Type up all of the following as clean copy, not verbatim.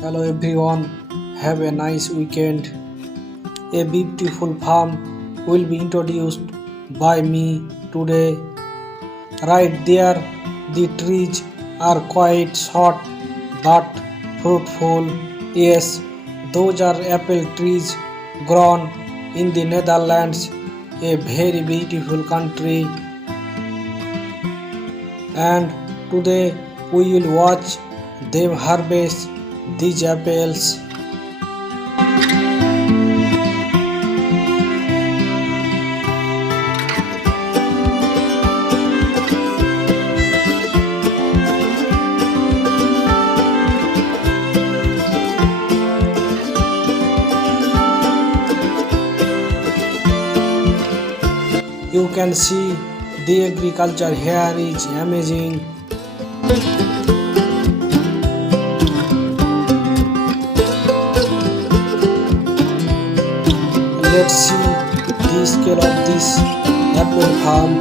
Hello everyone, have a nice weekend. A beautiful farm will be introduced by me today. Right there, the trees are quite short but fruitful. Yes, those are apple trees grown in the Netherlands, a very beautiful country. And today we will watch them harvest these apples. You can see the agriculture here is amazing. Let's see the scale of this apple farm.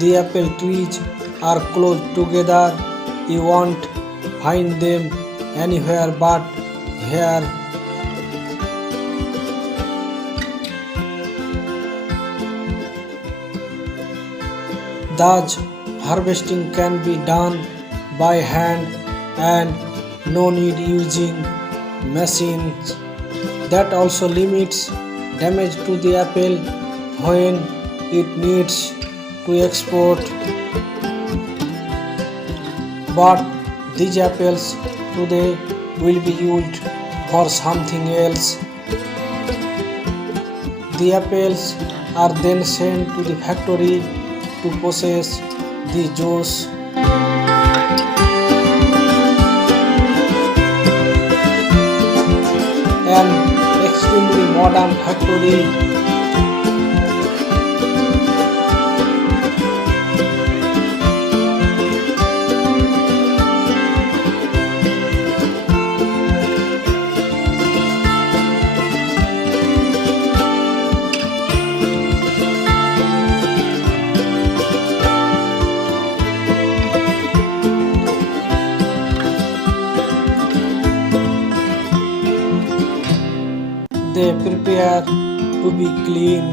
The apple trees are close together. You won't find them anywhere but here. Thus, harvesting can be done by hand and no need using machines. That also limits damage to the apple when it needs to export. But these apples today will be used for something else. The apples are then sent to the factory to process the juice. An extremely modern factory. They prepare to be clean